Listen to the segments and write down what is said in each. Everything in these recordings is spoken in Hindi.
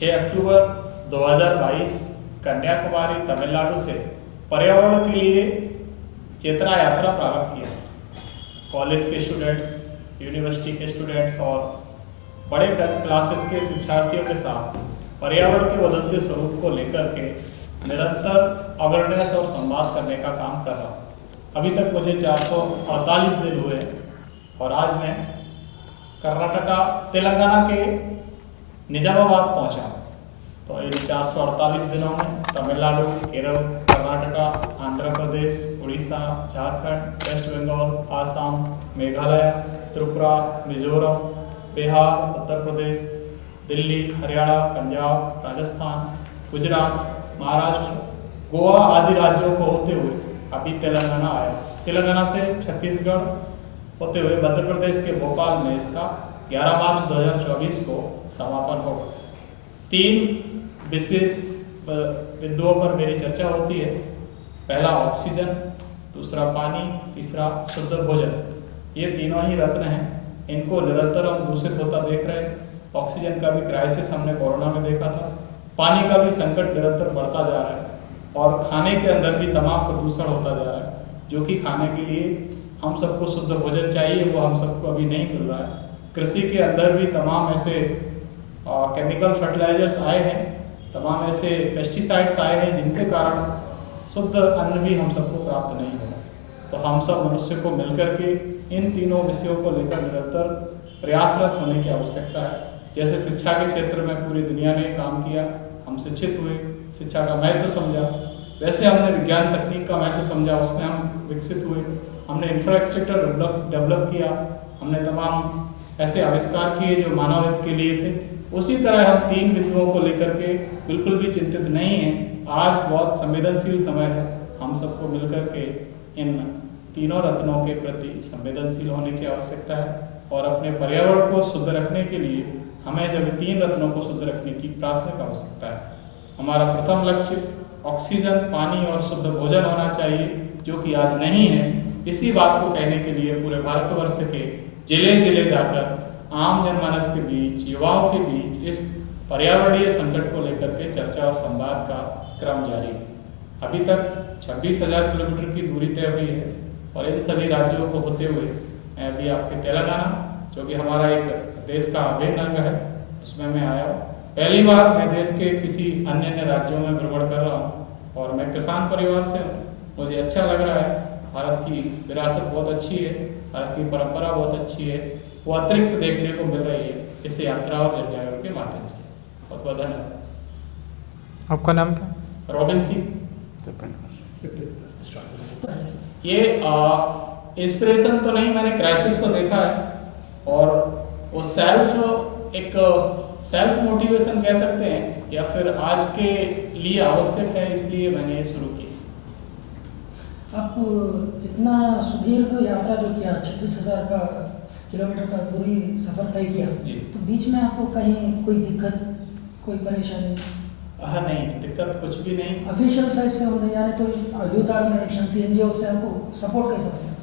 6 अक्टूबर 2022 कन्याकुमारी तमिलनाडु से पर्यावरण के लिए चेतना यात्रा प्रारंभ किया। कॉलेज के स्टूडेंट्स, यूनिवर्सिटी के स्टूडेंट्स और बड़े क्लासेस के शिक्षार्थियों के साथ पर्यावरण के बदलते स्वरूप को लेकर के निरंतर अवेयरनेस और संवाद करने का काम कर रहा हूँ। अभी तक मुझे 448 दिन हुए और आज मैं कर्नाटका तेलंगाना के निजामाबाद पहुँचा। तो इन 448 दिनों में तमिलनाडु, केरल, कर्नाटका, आंध्र प्रदेश, उड़ीसा, झारखंड, वेस्ट बंगाल, आसाम, मेघालय, त्रिपुरा, मिजोरम, बिहार, उत्तर प्रदेश, दिल्ली, हरियाणा, पंजाब, राजस्थान, गुजरात, महाराष्ट्र, गोवा आदि राज्यों को होते हुए अभी तेलंगाना आया। तेलंगाना से छत्तीसगढ़ होते हुए मध्य प्रदेश के भोपाल में इसका 11 मार्च 2024 को समापन होगा। 3 विशेष बिंदुओं पर मेरी चर्चा होती है। पहला ऑक्सीजन, दूसरा पानी, तीसरा शुद्ध भोजन। ये तीनों ही रत्न हैं, इनको निरंतर हम दूषित होता देख रहे हैं। ऑक्सीजन का भी क्राइसिस हमने कोरोना में देखा था, पानी का भी संकट निरंतर बढ़ता जा रहा है और खाने के अंदर भी तमाम प्रदूषण होता जा रहा है, जो कि खाने के लिए हम सबको शुद्ध भोजन चाहिए, वो हम सबको अभी नहीं मिल रहा है। कृषि के अंदर भी तमाम ऐसे केमिकल फर्टिलाइजर्स आए हैं, तमाम ऐसे पेस्टिसाइड्स आए हैं जिनके कारण शुद्ध अन्न भी हम सबको प्राप्त नहीं हो रहा। तो हम सब मनुष्य को मिलकर के इन तीनों विषयों को लेकर निरंतर प्रयासरत होने की आवश्यकता है। जैसे शिक्षा के क्षेत्र में पूरी दुनिया ने काम किया, हम शिक्षित हुए, शिक्षा का महत्व समझा, वैसे हमने विज्ञान तकनीक का महत्व समझा, उसमें हम विकसित हुए, हमने इंफ्रास्ट्रक्चर डेवलप किया, हमने तमाम ऐसे आविष्कार किए जो मानव हित के लिए थे। उसी तरह हम 3 बिंदुओं को लेकर के बिल्कुल भी चिंतित नहीं हैं। आज बहुत संवेदनशील समय है, हम सबको मिलकर के इन तीनों रत्नों के प्रति संवेदनशील होने की आवश्यकता है और अपने पर्यावरण को शुद्ध रखने के लिए हमें जब 3 रत्नों को शुद्ध रखने की प्राथमिक आवश्यकता है। हमारा प्रथम लक्ष्य ऑक्सीजन, पानी और शुद्ध भोजन होना चाहिए, जो कि आज नहीं है। इसी बात को कहने के लिए पूरे भारतवर्ष के जिले जिले जाकर आम जनमानस के बीच, युवाओं के बीच इस पर्यावरणीय संकट को लेकर के चर्चा और संवाद का क्रम जारी है। अभी तक 26,000 किलोमीटर की दूरी तय हुई है और इन सभी राज्यों को होते हुए मैं अभी आपके तेलंगाना, जो कि हमारा एक देश का अभिन्न अंग है, उसमें मैं आया हूँ। पहली बार मैं देश के किसी अन्य राज्यों में भ्रमण कर रहा हूँ और मैं किसान परिवार से हूँ। मुझे अच्छा लग रहा है। भारत की विरासत बहुत अच्छी है, भारत की परंपरा बहुत अच्छी है, वो अतिरिक्त देखने को मिल रही है इस यात्रा और जनजागरण के माध्यम से। बहुत बहुत धन्यवाद। आपका नाम क्या? रॉबिन सिंह। ये इंस्पिरेशन तो नहीं, मैंने क्राइसिस को देखा है और वो सेल्फ मोटिवेशन कह सकते हैं या फिर आज के लिए आवश्यक है, इसलिए मैंने ये शुरू की। आप इतना सुदीर्घ यात्रा जो किया, 26,000 का किलोमीटर का दूरी सफर तय किया जी, तो बीच में आपको कहीं कोई दिक्कत, कोई परेशानी? हाँ, नहीं, दिक्कत कुछ भी नहीं। ऑफिशियल साइड से होने यानी तो यूथ ऑर्गेनाइजेशन एनजीओ से आपको सपोर्ट कैसा मिला,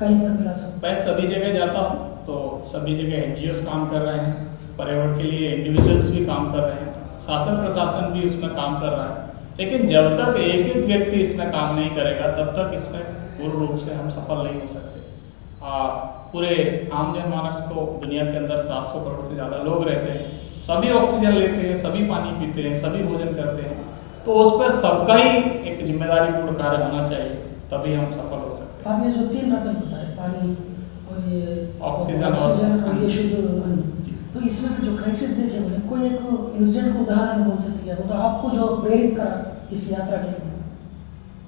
कहीं पर मिला सब? मैं सभी जगह जाता हूँ तो सभी जगह एनजीओस काम कर रहे हैं, पर्यावरण के लिए इंडिविजुअल्स भी काम कर रहे हैं, शासन प्रशासन भी उसमें काम कर रहा है। लेकिन जब तक एक एक व्यक्ति इसमें काम नहीं करेगा तब तक इसमें पूर्ण रूप से हम सफल नहीं हो सकते। पूरे आम जनमानस को, दुनिया के अंदर 700 करोड़ से ज़्यादा लोग रहते हैं, सभी ऑक्सीजन लेते हैं, सभी पानी पीते हैं, सभी भोजन करते हैं, तो उस पर सबका ही एक जिम्मेदारीपूर्ण कार्य होना चाहिए, तभी हम सफल हो सकते हैं। आपने जो 3 रत्न बताए, पानी और ये ऑक्सीजन और ये शुद्ध अन्न, तो इसमें जो क्राइसिस देखे बोले, कोई एक इंसिडेंट को उदाहरण बोल सकते हैं तो आपको जो प्रेरित करा इस यात्रा के लिए?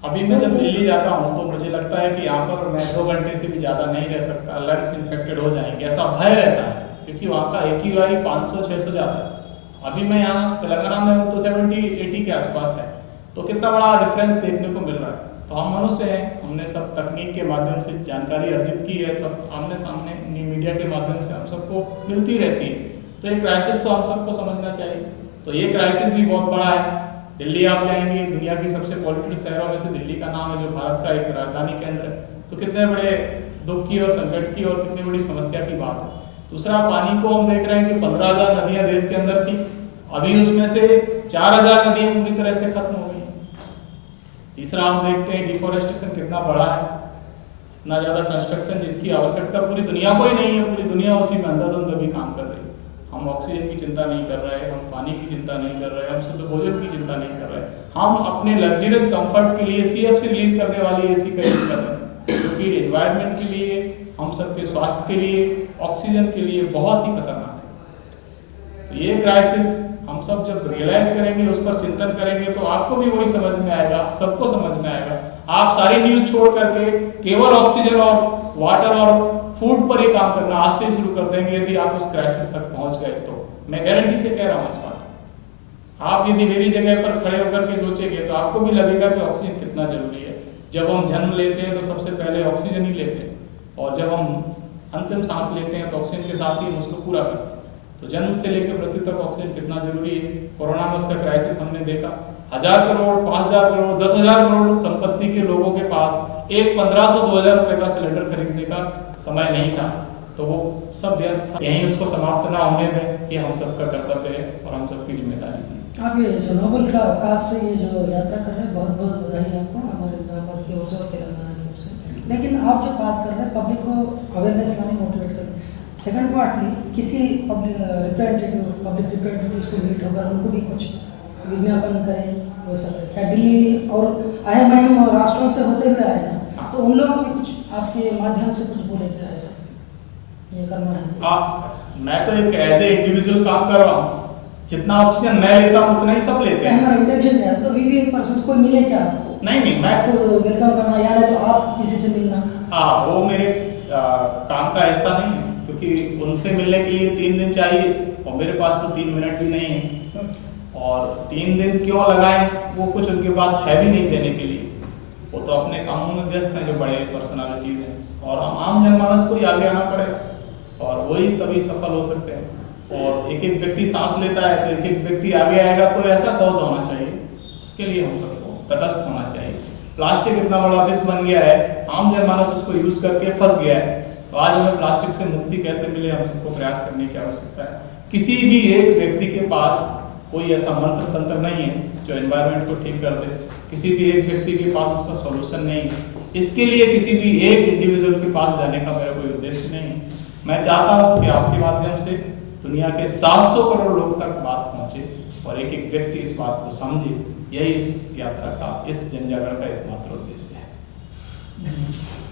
अभी मैं जब दिल्ली जाता हूँ तो मुझे लगता है कि यहाँ पर मैं 2 घंटे से भी ज़्यादा नहीं रह सकता, लंग्स इन्फेक्टेड हो जाएंगे, ऐसा भय रहता है, क्योंकि वहाँ का AQI 500-600 जाता है। अभी मैं यहाँ तेलंगाना में हूँ तो 70-80 के आसपास है, तो कितना बड़ा डिफरेंस देखने को मिल रहा है। तो हम मनुष्य हैं, हमने सब तकनीक के माध्यम से जानकारी अर्जित की है, सब आमने सामने मीडिया के माध्यम से हम सबको मिलती रहती है, तो ये क्राइसिस तो हम सबको समझना चाहिए। तो ये क्राइसिस भी बहुत बड़ा है। दिल्ली आप जाएंगे, दुनिया की सबसे पॉल्यूटेड शहरों में से दिल्ली का नाम है, जो भारत का एक राजधानी केंद्र है, तो कितने बड़े दुख की और संकट की और कितनी बड़ी समस्या की बात है। दूसरा, पानी को हम देख रहे हैं कि 15,000 नदियाँ देश के अंदर थी अभी उसमें से 4000 नदियां पूरी तरह से खत्म हो गई। तीसरा हम देखते हैं डिफोरेस्टेशन कितना बड़ा है, इतना ज़्यादा कंस्ट्रक्शन जिसकी आवश्यकता पूरी दुनिया को ही नहीं है, पूरी दुनिया उसी में अंधाधुंध भी काम कर रही है। हम ऑक्सीजन की चिंता नहीं कर रहे, हम पानी की चिंता नहीं कर रहे, हम शुद्ध भोजन की चिंता नहीं कर रहे, हम अपने लग्जरियस कंफर्ट के लिए CFC रिलीज करने वाली एसी का यूज कर रहे हैं, जो कि एनवायरनमेंट के लिए, हम सबके स्वास्थ्य के लिए, ऑक्सीजन के लिए बहुत ही खतरनाक है। तो ये क्राइसिस हम सब जब रियलाइज करेंगे, उस पर चिंतन करेंगे, तो आपको भी वही समझ में आएगा, सबको समझ में आएगा। आप सारी न्यूज छोड़ करके केवल ऑक्सीजन और वाटर और फूड पर ही काम करना आज से शुरू कर देंगे यदि आप उस क्राइसिस तक पहुंच गए तो। मैं गारंटी से कह रहा हूं इस बात। आप यदि मेरी जगह पर खड़े होकर के सोचेंगे तो आपको भी लगेगा कि ऑक्सीजन कितना जरूरी है। जब हम जन्म लेते हैं तो सबसे पहले ऑक्सीजन ही लेते हैं, और जब हम अंतिम सांस लेते हैं तो ऑक्सीजन के साथ ही हम उसको पूरा करते हैं। तो जन्म से लेकर मृत्यु तक ऑक्सीजन कितना जरूरी है। कोरोना में उसका क्राइसिस हमने देखा, 1000 करोड़, 5000 करोड़, 10,000 करोड़ संपत्ति के लोगों के पास एक 1500-2000 रुपए का सिलेंडर खरीदने का समय नहीं था, तो वो सब व्यर्थ था। यहीं उसको समाप्त ना होने दें, ये हम सबका कर्तव्य है और हम सबकी जिम्मेदारी है। आप ये जो नोबेल काज से ये जो यात्रा कर रहे हैं, बहुत बहुत बधाई आपको, हमारे निजामाबाद की ओर से और तेलंगाना की ओर से। लेकिन आप जो काज कर रहे हैं पब्लिक को अवेयरनेस लाने, मोटिवेट करने, सेकंड पार्टली किसी पब्लिक रिप्रेजेंटेटिव को मीट होकर उनको भी कुछ विज्ञापन करें, वो सब क्या दिल्ली और अहम राष्ट्रों से होते हुए आए ना, तो उन लोगों को भी कुछ आपके माध्यम से कुछ बोले क्या ऐसा ये करना है। मैं तो एक एज ए इंडिविजुअल काम कर रहा हूँ, जितना ऑक्सीजन मैं लेता हूँ उतना ही सब लेते हैं। हमारा इंटेंशन क्या है, तो वी पर्सन को मिले क्या आपको? नहीं, मैं आपको वेलकम करना या नहीं तो आप किसी से मिलना, हाँ वो मेरे काम का हिस्सा नहीं है, क्योंकि उनसे मिलने के लिए 3 दिन चाहिए और मेरे पास तो 3 मिनट भी नहीं है। और 3 दिन क्यों लगाएं, वो कुछ उनके पास है भी नहीं देने के लिए, वो तो अपने कामों में व्यस्त हैं जो बड़े पर्सनालिटीज़ हैं, और आम जनमानस को ही आगे आना पड़ेगा और वही तभी सफल हो सकते हैं। और एक एक व्यक्ति सांस लेता है तो एक एक व्यक्ति आगे आएगा, तो ऐसा कॉज होना चाहिए, उसके लिए हम सबको तटस्थ होना चाहिए। प्लास्टिक इतना बड़ा विष बन गया है, आम जनमानस उसको यूज करके फंस गया है, तो आज हमें प्लास्टिक से मुक्ति कैसे मिले, हम सबको प्रयास करने की आवश्यकता है। किसी भी एक व्यक्ति के पास कोई ऐसा मंत्र तंत्र नहीं है जो एनवायरनमेंट को ठीक कर दे, किसी भी एक व्यक्ति के पास उसका सॉल्यूशन नहीं है। इसके लिए किसी भी एक इंडिविजुअल के पास जाने का मेरा कोई उद्देश्य नहीं है। मैं चाहता हूँ कि आपके माध्यम से दुनिया के 700 करोड़ लोग तक बात पहुँचे और एक एक व्यक्ति इस बात को समझे। यही इस यात्रा का, इस जन जागरण का एकमात्र उद्देश्य है। धन्यवाद।